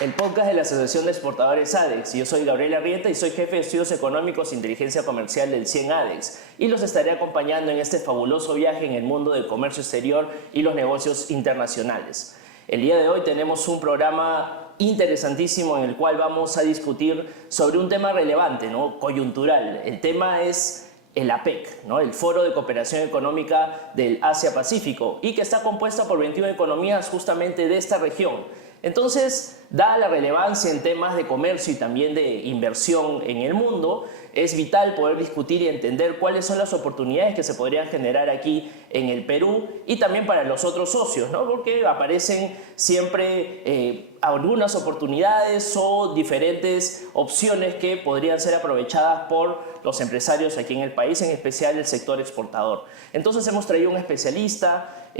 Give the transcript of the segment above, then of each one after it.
el podcast de la Asociación de Exportadores ADEX. Yo soy Gabriel Arrieta y soy jefe de Estudios Económicos e Inteligencia Comercial del CIEN ADEX y los estaré acompañando en este fabuloso viaje en el mundo del comercio exterior y los negocios internacionales. El día de hoy tenemos un programa interesantísimo en el cual vamos a discutir sobre un tema relevante, ¿no? Coyuntural. El tema es el APEC, ¿no? El Foro de Cooperación Económica del Asia-Pacífico, y que está compuesta por 21 economías justamente de esta región. Entonces, dada la relevancia en temas de comercio y también de inversión en el mundo, es vital poder discutir y entender cuáles son las oportunidades que se podrían generar aquí en el Perú y también para los otros socios, ¿no? Porque aparecen siempre algunas oportunidades o diferentes opciones que podrían ser aprovechadas por los empresarios aquí en el país, en especial el sector exportador. Entonces hemos traído un especialista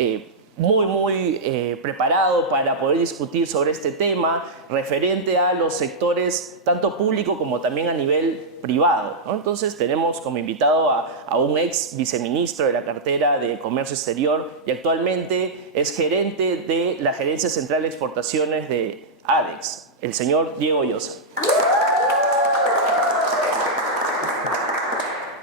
muy preparado para poder discutir sobre este tema referente a los sectores tanto público como también a nivel privado, ¿no? Entonces tenemos como invitado a un ex viceministro de la cartera de Comercio Exterior y actualmente es gerente de la Gerencia Central de Exportaciones de ADEX, el señor Diego Llosa.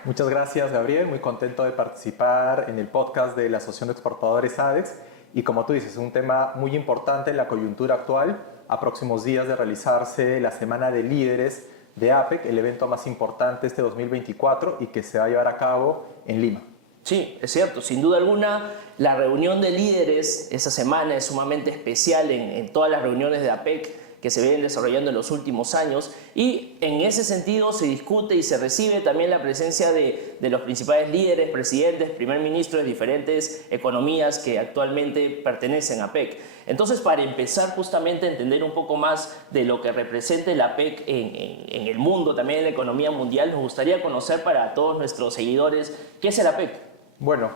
Muchas gracias, Gabriel. Muy contento de participar en el podcast de la Asociación de Exportadores ADEX. Y como tú dices, es un tema muy importante en la coyuntura actual, a próximos días de realizarse la Semana de Líderes de APEC, el evento más importante este 2024 y que se va a llevar a cabo en Lima. Sí, es cierto, sin duda alguna, la reunión de líderes esa semana es sumamente especial en todas las reuniones de APEC que se vienen desarrollando en los últimos años, y en ese sentido se discute y se recibe también la presencia de los principales líderes, presidentes, primer ministros de diferentes economías que actualmente pertenecen a APEC. Entonces, para empezar justamente a entender un poco más de lo que representa el APEC en el mundo, también en la economía mundial, nos gustaría conocer para todos nuestros seguidores qué es el APEC. Bueno,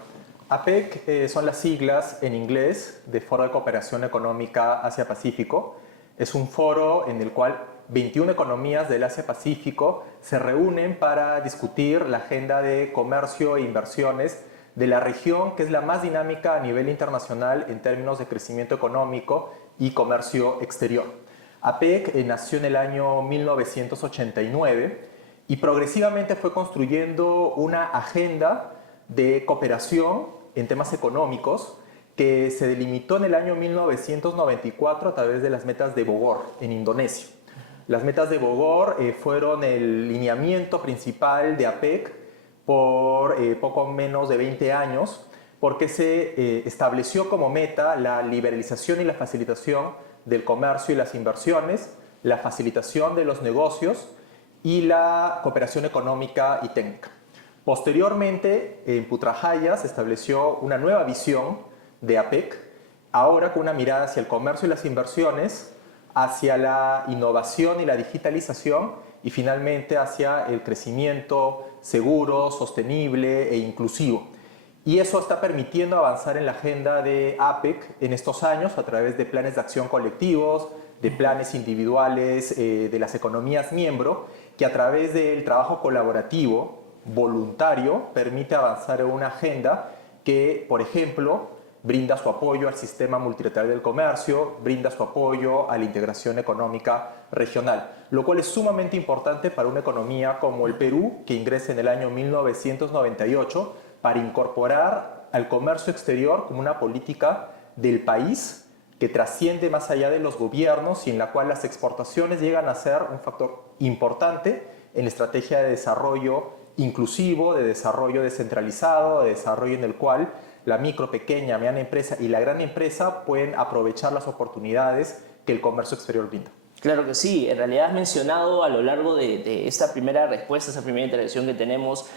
APEC son las siglas en inglés de Foro de Cooperación Económica Asia-Pacífico. Es un foro en el cual 21 economías del Asia-Pacífico se reúnen para discutir la agenda de comercio e inversiones de la región, que es la más dinámica a nivel internacional en términos de crecimiento económico y comercio exterior. APEC nació en el año 1989 y progresivamente fue construyendo una agenda de cooperación en temas económicos que se delimitó en el año 1994 a través de las metas de Bogor, en Indonesia. Las metas de Bogor fueron el lineamiento principal de APEC por poco menos de 20 años, porque se estableció como meta la liberalización y la facilitación del comercio y las inversiones, la facilitación de los negocios y la cooperación económica y técnica. Posteriormente, en Putrajaya se estableció una nueva visión de APEC, ahora con una mirada hacia el comercio y las inversiones, hacia la innovación y la digitalización y finalmente hacia el crecimiento seguro, sostenible e inclusivo. Y eso está permitiendo avanzar en la agenda de APEC en estos años a través de planes de acción colectivos, de planes individuales de las economías miembro, que a través del trabajo colaborativo, voluntario, permite avanzar en una agenda que, por ejemplo, brinda su apoyo al sistema multilateral del comercio, brinda su apoyo a la integración económica regional, lo cual es sumamente importante para una economía como el Perú, que ingresa en el año 1998 para incorporar al comercio exterior como una política del país que trasciende más allá de los gobiernos y en la cual las exportaciones llegan a ser un factor importante en la estrategia de desarrollo inclusivo, de desarrollo descentralizado, de desarrollo en el cual la micro, pequeña, mediana empresa y la gran empresa pueden aprovechar las oportunidades que el comercio exterior brinda. Claro que sí, en realidad has mencionado a lo largo de esta primera respuesta, esta primera intervención que tenemos,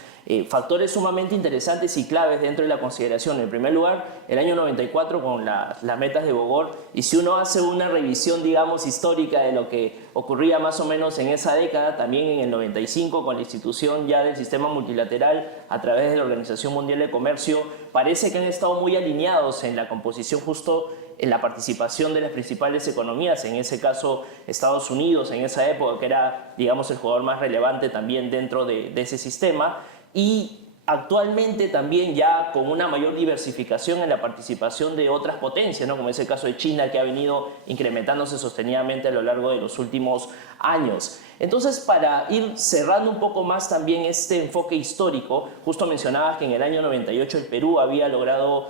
factores sumamente interesantes y claves dentro de la consideración. En primer lugar, el año 94 con las metas de Bogor, y si uno hace una revisión, digamos, histórica de lo que ocurría más o menos en esa década, también en el 95 con la institución ya del sistema multilateral a través de la Organización Mundial de Comercio, parece que han estado muy alineados en la composición justo en la participación de las principales economías, en ese caso Estados Unidos en esa época, que era, digamos, el jugador más relevante también dentro de ese sistema. Y actualmente también ya con una mayor diversificación en la participación de otras potencias, ¿no? Como es el caso de China, que ha venido incrementándose sostenidamente a lo largo de los últimos años. Entonces, para ir cerrando un poco más también este enfoque histórico, justo mencionabas que en el año 98 el Perú había logrado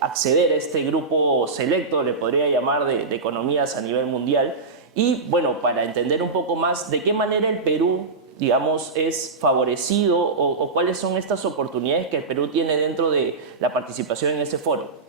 acceder a este grupo selecto, le podría llamar, de economías a nivel mundial. Y bueno, para entender un poco más de qué manera el Perú, digamos, es favorecido o cuáles son estas oportunidades que el Perú tiene dentro de la participación en este foro.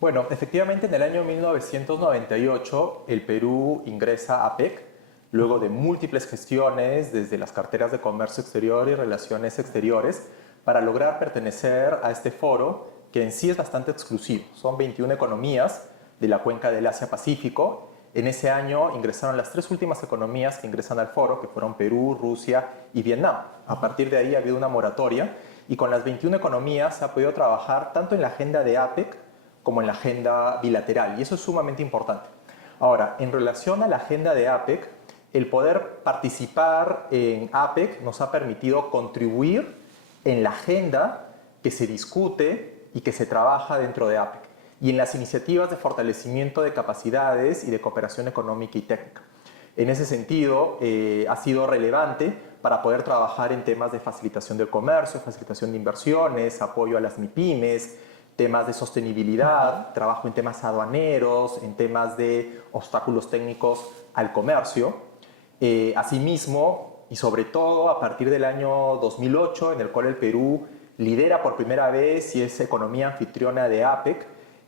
Bueno, efectivamente en el año 1998 el Perú ingresa a APEC, luego de múltiples gestiones desde las carteras de comercio exterior y relaciones exteriores, para lograr pertenecer a este foro que en sí es bastante exclusivo. Son 21 economías de la cuenca del Asia-Pacífico. En ese año ingresaron las 3 últimas economías que ingresan al foro, que fueron Perú, Rusia y Vietnam. A partir de ahí ha habido una moratoria y con las 21 economías se ha podido trabajar tanto en la agenda de APEC como en la agenda bilateral, y eso es sumamente importante. Ahora, en relación a la agenda de APEC, el poder participar en APEC nos ha permitido contribuir en la agenda que se discute y que se trabaja dentro de APEC, y en las iniciativas de fortalecimiento de capacidades y de cooperación económica y técnica. En ese sentido, ha sido relevante para poder trabajar en temas de facilitación del comercio, facilitación de inversiones, apoyo a las MIPYMES, temas de sostenibilidad, trabajo en temas aduaneros, en temas de obstáculos técnicos al comercio. Asimismo, y sobre todo a partir del año 2008, en el cual el Perú lidera por primera vez y es economía anfitriona de APEC,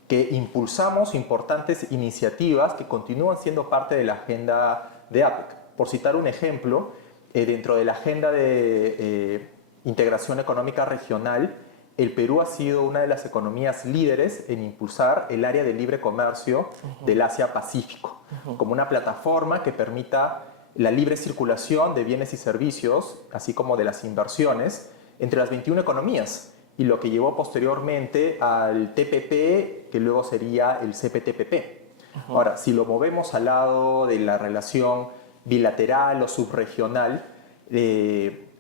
que impulsamos importantes iniciativas que continúan siendo parte de la agenda de APEC. Por citar un ejemplo, dentro de la agenda de integración económica regional, el Perú ha sido una de las economías líderes en impulsar el área de libre comercio del Asia-Pacífico, como una plataforma que permita la libre circulación de bienes y servicios, así como de las inversiones, entre las 21 economías, y lo que llevó posteriormente al TPP, que luego sería el CPTPP. Ahora, si lo movemos al lado de la relación bilateral o subregional,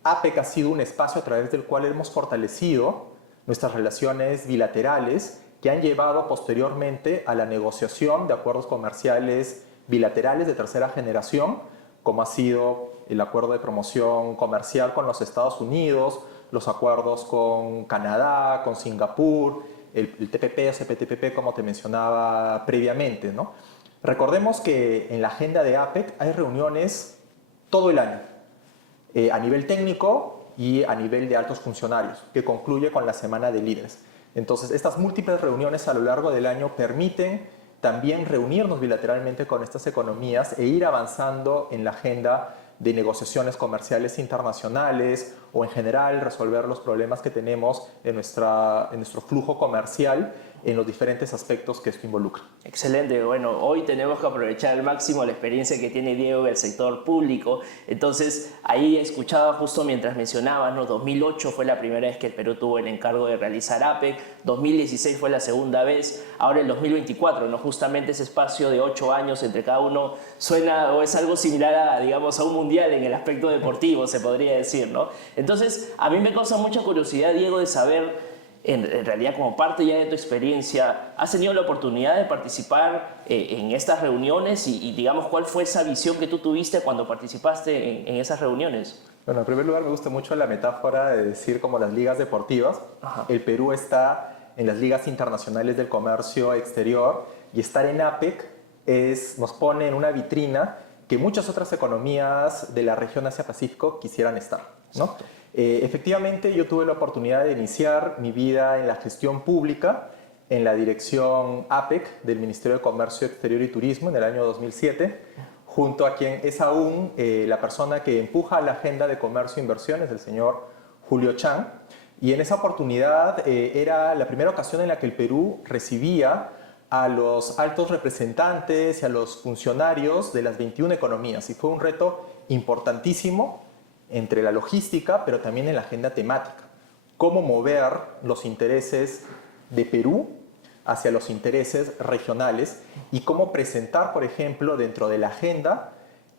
APEC ha sido un espacio a través del cual hemos fortalecido nuestras relaciones bilaterales que han llevado posteriormente a la negociación de acuerdos comerciales bilaterales de tercera generación, como ha sido el acuerdo de promoción comercial con los Estados Unidos, los acuerdos con Canadá, con Singapur, el TPP o CPTPP, como te mencionaba previamente, ¿no? Recordemos que en la agenda de APEC hay reuniones todo el año, a nivel técnico y a nivel de altos funcionarios, que concluye con la Semana de Líderes. Entonces, estas múltiples reuniones a lo largo del año permiten también reunirnos bilateralmente con estas economías e ir avanzando en la agenda de negociaciones comerciales internacionales o en general resolver los problemas que tenemos en nuestro flujo comercial en los diferentes aspectos que esto involucra. Excelente. Bueno, hoy tenemos que aprovechar al máximo la experiencia que tiene Diego en el sector público. Entonces, ahí escuchaba justo mientras mencionabas, ¿no? 2008 fue la primera vez que el Perú tuvo el encargo de realizar APEC, 2016 fue la segunda vez, ahora el 2024, ¿no? Justamente ese espacio de 8 años entre cada uno suena o es algo similar a, digamos, a un mundial en el aspecto deportivo, se podría decir, ¿no? Entonces, a mí me causa mucha curiosidad, Diego, de saber, en realidad, como parte ya de tu experiencia, ¿has tenido la oportunidad de participar en estas reuniones y, digamos, cuál fue esa visión que tú tuviste cuando participaste en esas reuniones? Bueno, en primer lugar me gusta mucho la metáfora de decir como las ligas deportivas. Ajá. El Perú está en las ligas internacionales del comercio exterior y estar en APEC nos pone en una vitrina que muchas otras economías de la región Asia-Pacífico quisieran estar, ¿no? Efectivamente, yo tuve la oportunidad de iniciar mi vida en la gestión pública en la dirección APEC del Ministerio de Comercio Exterior y Turismo en el año 2007, junto a quien es aún la persona que empuja la agenda de comercio e inversiones, el señor Julio Chang. Y en esa oportunidad era la primera ocasión en la que el Perú recibía a los altos representantes y a los funcionarios de las 21 economías. Y fue un reto importantísimo entre la logística, pero también en la agenda temática. Cómo mover los intereses de Perú hacia los intereses regionales y cómo presentar, por ejemplo, dentro de la agenda,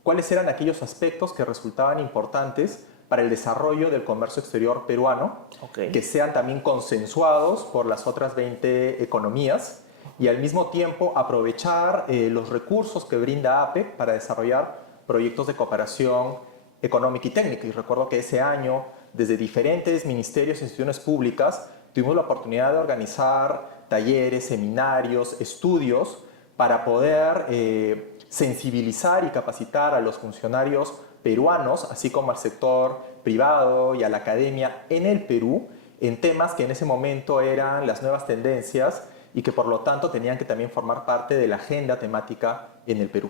cuáles eran aquellos aspectos que resultaban importantes para el desarrollo del comercio exterior peruano, Ok. que sean también consensuados por las otras 20 economías y al mismo tiempo aprovechar los recursos que brinda APEC para desarrollar proyectos de cooperación económica y técnica. Y recuerdo que ese año, desde diferentes ministerios e instituciones públicas, tuvimos la oportunidad de organizar talleres, seminarios, estudios para poder sensibilizar y capacitar a los funcionarios peruanos, así como al sector privado y a la academia en el Perú, en temas que en ese momento eran las nuevas tendencias y que por lo tanto tenían que también formar parte de la agenda temática en el Perú.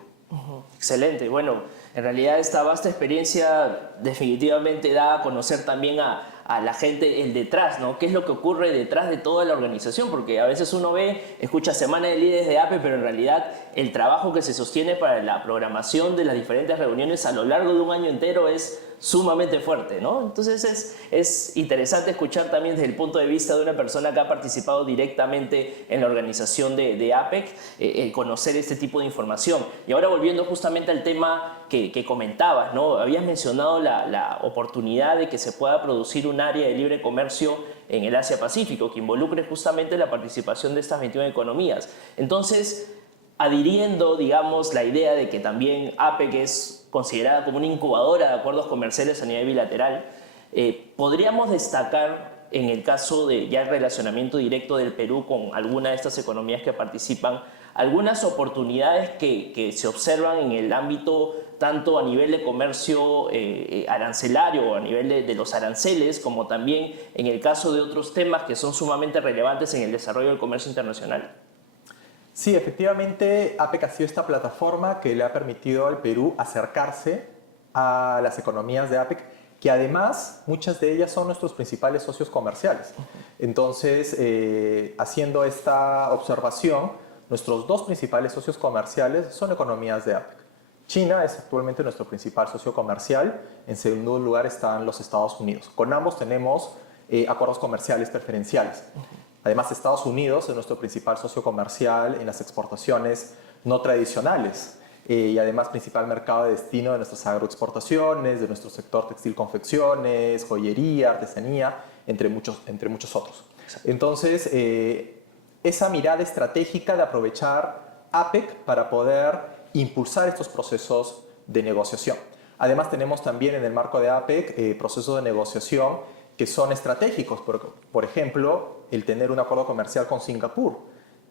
Excelente. Bueno, en realidad esta vasta experiencia definitivamente da a conocer también a la gente el detrás, ¿no? ¿Qué es lo que ocurre detrás de toda la organización? Porque a veces uno escucha Semana de Líderes de APEC, pero en realidad el trabajo que se sostiene para la programación de las diferentes reuniones a lo largo de un año entero es sumamente fuerte, ¿no? Entonces es interesante escuchar también desde el punto de vista de una persona que ha participado directamente en la organización de APEC, conocer este tipo de información. Y ahora volviendo justamente al tema que comentabas, ¿no? Habías mencionado la oportunidad de que se pueda producir un área de libre comercio en el Asia-Pacífico que involucre justamente la participación de estas 21 economías. Entonces, adhiriendo, digamos, la idea de que también APEC es considerada como una incubadora de acuerdos comerciales a nivel bilateral, podríamos destacar en el caso de ya el relacionamiento directo del Perú con alguna de estas economías que participan, algunas oportunidades que se observan en el ámbito tanto a nivel de comercio arancelario o a nivel de los aranceles, como también en el caso de otros temas que son sumamente relevantes en el desarrollo del comercio internacional. Sí, efectivamente, APEC ha sido esta plataforma que le ha permitido al Perú acercarse a las economías de APEC, que además muchas de ellas son nuestros principales socios comerciales. Entonces, haciendo esta observación, nuestros dos principales socios comerciales son economías de APEC. China es actualmente nuestro principal socio comercial. En segundo lugar están los Estados Unidos. Con ambos tenemos acuerdos comerciales preferenciales. Además, Estados Unidos es nuestro principal socio comercial en las exportaciones no tradicionales y además principal mercado de destino de nuestras agroexportaciones, de nuestro sector textil-confecciones, joyería, artesanía, entre muchos otros. Entonces, esa mirada estratégica de aprovechar APEC para poder impulsar estos procesos de negociación. Además, tenemos también en el marco de APEC procesos de negociación que son estratégicos, por ejemplo, el tener un acuerdo comercial con Singapur,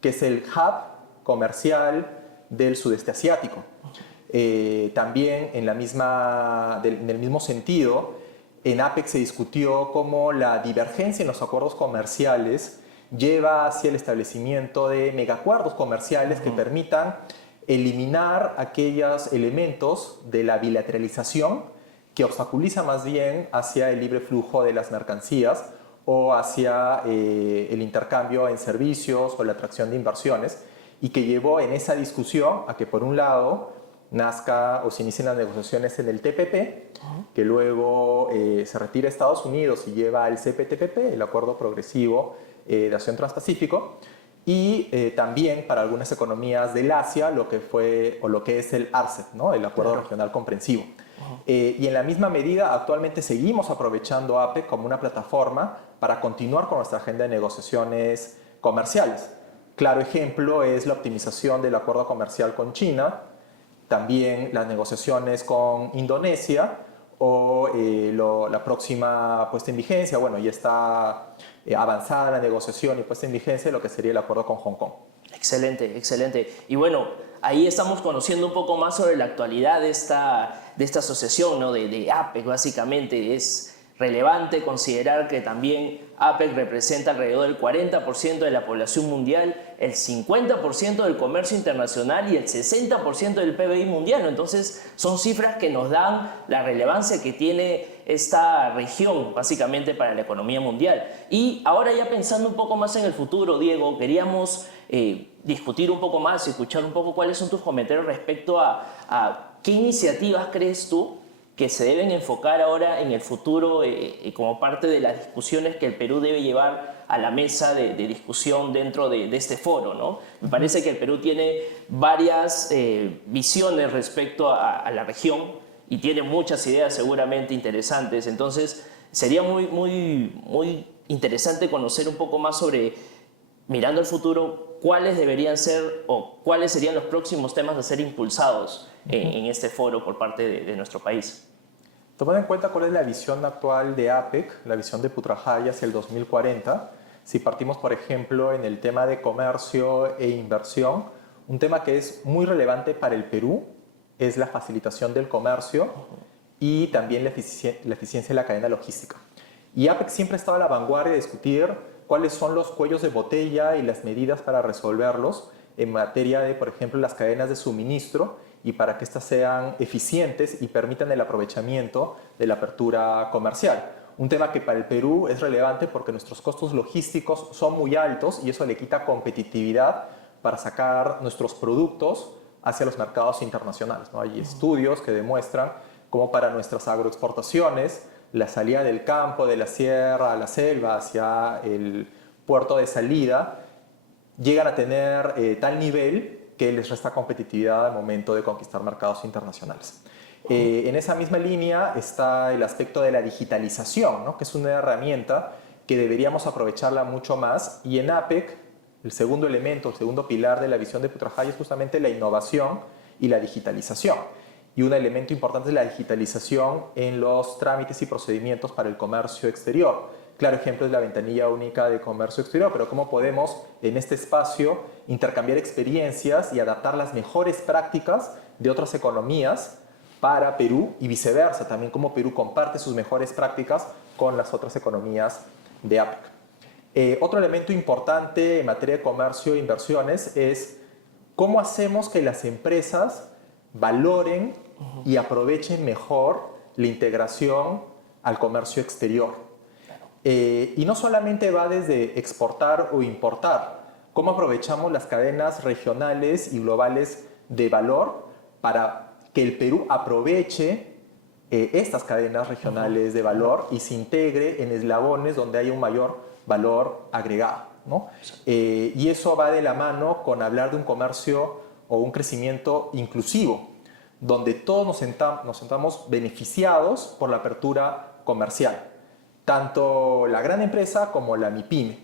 que es el hub comercial del sudeste asiático. También en el mismo sentido, en APEC se discutió cómo la divergencia en los acuerdos comerciales lleva hacia el establecimiento de megacuerdos comerciales que permitan eliminar aquellos elementos de la bilateralización que obstaculiza más bien hacia el libre flujo de las mercancías o hacia el intercambio en servicios o la atracción de inversiones, y que llevó en esa discusión a que por un lado nazca o se inicien las negociaciones en el TPP, que luego se retira Estados Unidos y lleva al CPTPP, el Acuerdo Progresivo de Acción Transpacífico, y también para algunas economías del Asia lo que es el RCEP, ¿no? El Acuerdo Regional Comprensivo. Y en la misma medida, actualmente seguimos aprovechando APEC como una plataforma para continuar con nuestra agenda de negociaciones comerciales. Claro ejemplo es la optimización del acuerdo comercial con China, también las negociaciones con Indonesia o la próxima puesta en vigencia. Bueno, ya está avanzada la negociación y puesta en vigencia lo que sería el acuerdo con Hong Kong. Excelente, excelente. Y bueno, ahí estamos conociendo un poco más sobre la actualidad de esta asociación, ¿no? de APEC, básicamente. Es relevante considerar que también APEC representa alrededor del 40% de la población mundial, el 50% del comercio internacional y el 60% del PBI mundial. Entonces, son cifras que nos dan la relevancia que tiene esta región, básicamente, para la economía mundial. Y ahora ya pensando un poco más en el futuro, Diego, queríamos discutir un poco más y escuchar un poco cuáles son tus comentarios respecto a qué iniciativas crees tú que se deben enfocar ahora en el futuro como parte de las discusiones que el Perú debe llevar a la mesa de discusión dentro de este foro, ¿no? Me parece que el Perú tiene varias visiones respecto a la región y tiene muchas ideas seguramente interesantes. Entonces, sería muy interesante conocer un poco más sobre, mirando al futuro, cuáles deberían ser o cuáles serían los próximos temas a ser impulsados en este foro por parte de nuestro país. Tomando en cuenta cuál es la visión actual de APEC, la visión de Putrajaya hacia el 2040, si partimos, por ejemplo, en el tema de comercio e inversión, un tema que es muy relevante para el Perú es la facilitación del comercio y también la eficiencia de la cadena logística. Y APEC siempre ha estado a la vanguardia de discutir cuáles son los cuellos de botella y las medidas para resolverlos en materia de, por ejemplo, las cadenas de suministro y para que éstas sean eficientes y permitan el aprovechamiento de la apertura comercial. Un tema que para el Perú es relevante porque nuestros costos logísticos son muy altos y eso le quita competitividad para sacar nuestros productos hacia los mercados internacionales, ¿no? Hay estudios que demuestran cómo para nuestras agroexportaciones la salida del campo, de la sierra a la selva hacia el puerto de salida llegan a tener tal nivel que les resta competitividad al momento de conquistar mercados internacionales. En esa misma línea está el aspecto de la digitalización, ¿no? Que es una herramienta que deberíamos aprovecharla mucho más, y en APEC el segundo elemento, el segundo pilar de la visión de Putrajaya es justamente la innovación y la digitalización. Y un elemento importante es la digitalización en los trámites y procedimientos para el comercio exterior. Claro ejemplo es la ventanilla única de comercio exterior, pero cómo podemos en este espacio intercambiar experiencias y adaptar las mejores prácticas de otras economías para Perú y viceversa, también cómo Perú comparte sus mejores prácticas con las otras economías de APEC. Otro elemento importante en materia de comercio e inversiones es cómo hacemos que las empresas valoren y aprovechen mejor la integración al comercio exterior. Y no solamente va desde exportar o importar, cómo aprovechamos las cadenas regionales y globales de valor para que el Perú aproveche estas cadenas regionales de valor y se integre en eslabones donde haya un mayor valor agregado, ¿no? Y eso va de la mano con hablar de un comercio o un crecimiento inclusivo, donde todos nos sentamos beneficiados por la apertura comercial, tanto la gran empresa como la MIPYME,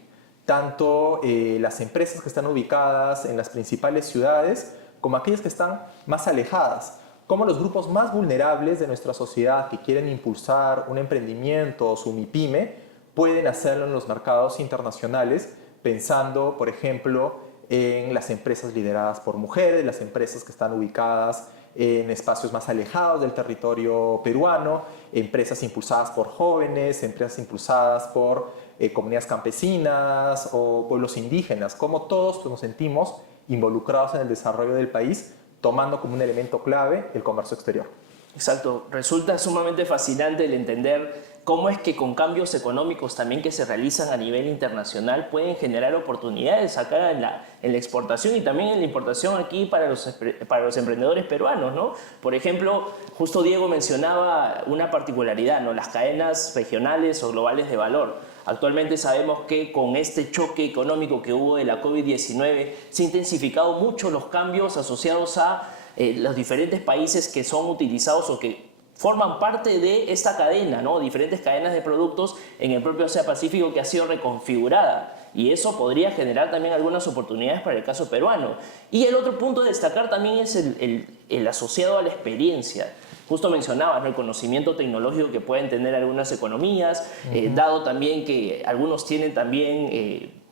tanto las empresas que están ubicadas en las principales ciudades como aquellas que están más alejadas, como los grupos más vulnerables de nuestra sociedad que quieren impulsar un emprendimiento o su MIPYME pueden hacerlo en los mercados internacionales, pensando, por ejemplo, en las empresas lideradas por mujeres, las empresas que están ubicadas en espacios más alejados del territorio peruano, empresas impulsadas por jóvenes, empresas impulsadas por comunidades campesinas o pueblos indígenas, como todos nos sentimos involucrados en el desarrollo del país, tomando como un elemento clave el comercio exterior. Exacto, resulta sumamente fascinante el entender cómo es que con cambios económicos también que se realizan a nivel internacional pueden generar oportunidades acá en la exportación y también en la importación aquí para los emprendedores peruanos, ¿no? Por ejemplo, justo Diego mencionaba una particularidad, ¿no? Las cadenas regionales o globales de valor. Actualmente sabemos que con este choque económico que hubo de la COVID-19 se han intensificado mucho los cambios asociados a los diferentes países que son utilizados o que forman parte de esta cadena, ¿no? Diferentes cadenas de productos en el propio Asia Pacífico que ha sido reconfigurada. Y eso podría generar también algunas oportunidades para el caso peruano. Y el otro punto a destacar también es el asociado a la experiencia. Justo mencionabas, ¿no?, el conocimiento tecnológico que pueden tener algunas economías, dado también que algunos tienen también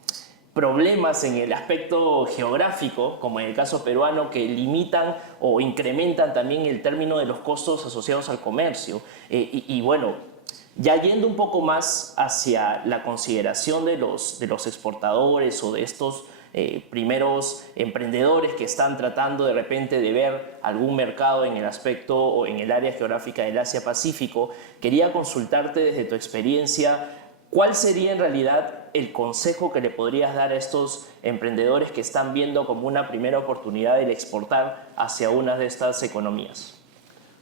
problemas en el aspecto geográfico, como en el caso peruano, que limitan o incrementan también el término de los costos asociados al comercio. Y bueno, ya yendo un poco más hacia la consideración de los exportadores o de estos primeros emprendedores que están tratando de repente de ver algún mercado en el aspecto o en el área geográfica del Asia-Pacífico, quería consultarte desde tu experiencia, ¿cuál sería en realidad el consejo que le podrías dar a estos emprendedores que están viendo como una primera oportunidad el exportar hacia una de estas economías?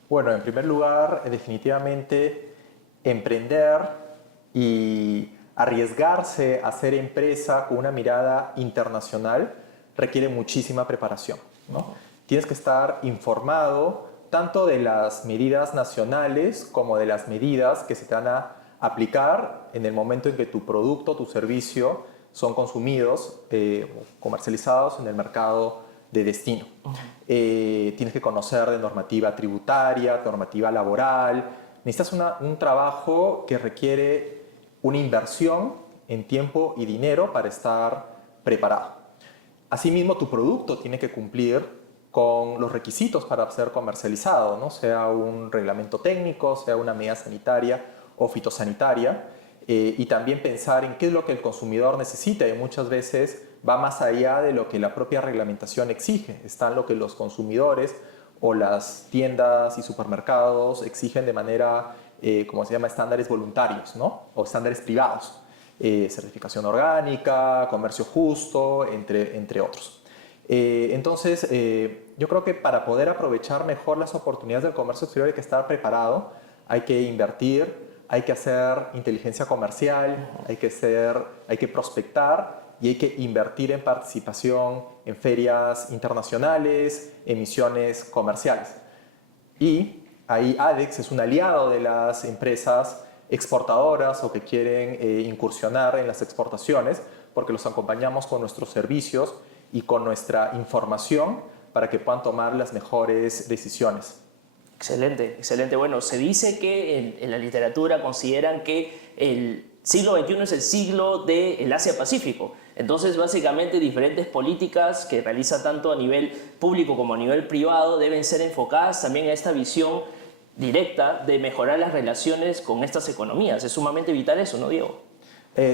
Bueno, en primer lugar, definitivamente emprender y arriesgarse a hacer empresa con una mirada internacional requiere muchísima preparación, ¿no? Tienes que estar informado tanto de las medidas nacionales como de las medidas que se te van a aplicar en el momento en que tu producto, tu servicio son consumidos o comercializados en el mercado de destino. Tienes que conocer de normativa tributaria, normativa laboral. Necesitas un trabajo que requiere una inversión en tiempo y dinero para estar preparado. Asimismo, tu producto tiene que cumplir con los requisitos para ser comercializado, ¿no? Sea un reglamento técnico, sea una medida sanitaria o fitosanitaria, y también pensar en qué es lo que el consumidor necesita, y muchas veces va más allá de lo que la propia reglamentación exige. Está en lo que los consumidores o las tiendas y supermercados exigen de manera, como se llama, estándares voluntarios, ¿no? O estándares privados. Certificación orgánica, comercio justo, entre otros. Entonces, yo creo que para poder aprovechar mejor las oportunidades del comercio exterior hay que estar preparado, hay que invertir, hay que hacer inteligencia comercial, hay que prospectar y hay que invertir en participación en ferias internacionales, emisiones comerciales. Y ahí ADEX es un aliado de las empresas exportadoras o que quieren incursionar en las exportaciones, porque los acompañamos con nuestros servicios y con nuestra información para que puedan tomar las mejores decisiones. Excelente, excelente. Bueno, se dice que en la literatura consideran que el siglo XXI es el siglo del Asia-Pacífico. Entonces, básicamente, diferentes políticas que realiza tanto a nivel público como a nivel privado deben ser enfocadas también a esta visión directa de mejorar las relaciones con estas economías. Es sumamente vital eso, ¿no, Diego?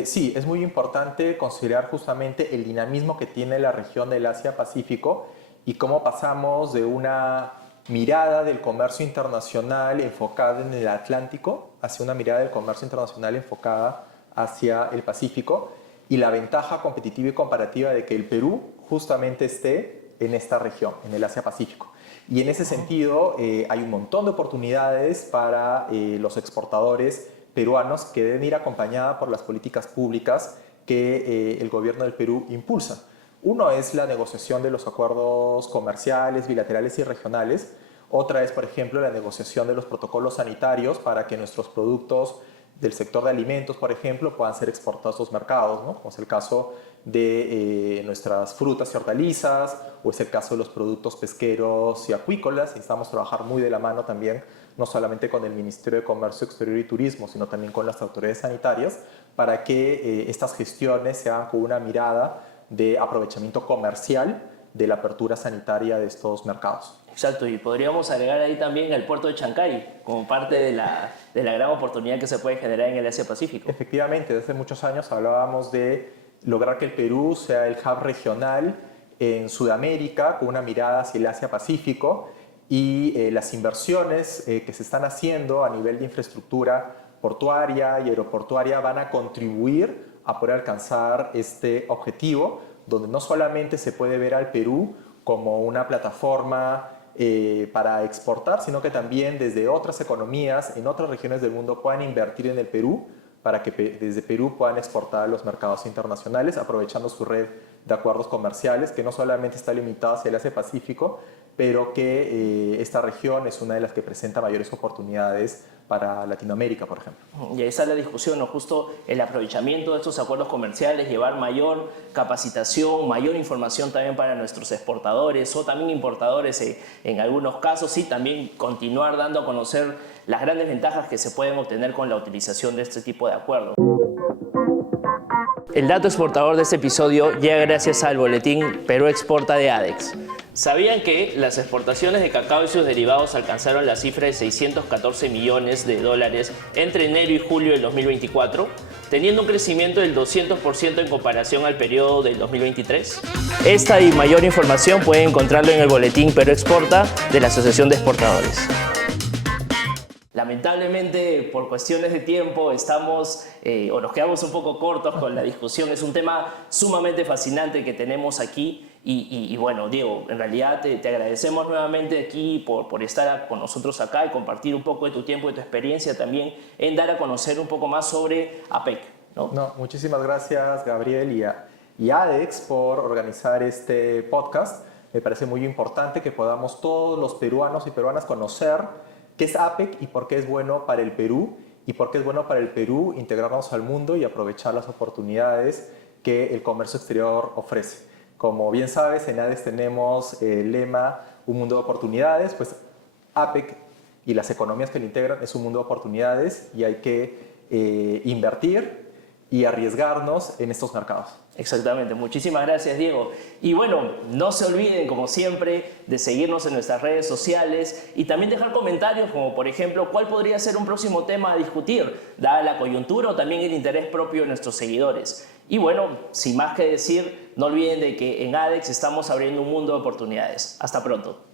Sí, es muy importante considerar justamente el dinamismo que tiene la región del Asia-Pacífico y cómo pasamos de una mirada del comercio internacional enfocada en el Atlántico hacia una mirada del comercio internacional enfocada hacia el Pacífico, y la ventaja competitiva y comparativa de que el Perú justamente esté en esta región, en el Asia-Pacífico. Y en ese sentido hay un montón de oportunidades para los exportadores peruanos que deben ir acompañada por las políticas públicas que el gobierno del Perú impulsa. Uno es la negociación de los acuerdos comerciales, bilaterales y regionales. Otra es, por ejemplo, la negociación de los protocolos sanitarios para que nuestros productos del sector de alimentos, por ejemplo, puedan ser exportados a los mercados, ¿no? Como es el caso de nuestras frutas y hortalizas, o es el caso de los productos pesqueros y acuícolas. Necesitamos trabajar muy de la mano también, no solamente con el Ministerio de Comercio Exterior y Turismo, sino también con las autoridades sanitarias, para que estas gestiones se hagan con una mirada de aprovechamiento comercial de la apertura sanitaria de estos mercados. Exacto, y podríamos agregar ahí también el puerto de Chancay como parte de la gran oportunidad que se puede generar en el Asia-Pacífico. Efectivamente, desde muchos años hablábamos de lograr que el Perú sea el hub regional en Sudamérica con una mirada hacia el Asia-Pacífico, y las inversiones que se están haciendo a nivel de infraestructura portuaria y aeroportuaria van a contribuir a poder alcanzar este objetivo, donde no solamente se puede ver al Perú como una plataforma para exportar, sino que también desde otras economías en otras regiones del mundo puedan invertir en el Perú para que desde Perú puedan exportar a los mercados internacionales, aprovechando su red de acuerdos comerciales, que no solamente está limitada hacia el Asia-Pacífico, pero que esta región es una de las que presenta mayores oportunidades para Latinoamérica, por ejemplo. Y ahí está la discusión, ¿no? Justo el aprovechamiento de estos acuerdos comerciales, llevar mayor capacitación, mayor información también para nuestros exportadores o también importadores en algunos casos, y también continuar dando a conocer las grandes ventajas que se pueden obtener con la utilización de este tipo de acuerdos. El dato exportador de este episodio llega gracias al boletín Perú Exporta de ADEX. ¿Sabían que las exportaciones de cacao y sus derivados alcanzaron la cifra de 614 millones de dólares entre enero y julio del 2024, teniendo un crecimiento del 200% en comparación al periodo del 2023? Esta y mayor información pueden encontrarlo en el boletín Perú Exporta de la Asociación de Exportadores. Lamentablemente, por cuestiones de tiempo, estamos o nos quedamos un poco cortos con la discusión. Es un tema sumamente fascinante que tenemos aquí. Y bueno, Diego, en realidad te agradecemos nuevamente aquí por estar con nosotros acá y compartir un poco de tu tiempo y tu experiencia también en dar a conocer un poco más sobre APEC, ¿no? No, muchísimas gracias, Gabriel, y ADEX por organizar este podcast. me parece muy importante que podamos todos los peruanos y peruanas conocer qué es APEC y por qué es bueno para el Perú, y por qué es bueno para el Perú integrarnos al mundo y aprovechar las oportunidades que el comercio exterior ofrece. Como bien sabes, en ADEX tenemos el lema Un mundo de oportunidades, pues APEC y las economías que lo integran es un mundo de oportunidades y hay que invertir y arriesgarnos en estos mercados. Exactamente, muchísimas gracias, Diego. Y bueno, no se olviden, como siempre, de seguirnos en nuestras redes sociales y también dejar comentarios como, por ejemplo, cuál podría ser un próximo tema a discutir, dada la coyuntura o también el interés propio de nuestros seguidores. Y bueno, sin más que decir, no olviden de que en ADEX estamos abriendo un mundo de oportunidades. Hasta pronto.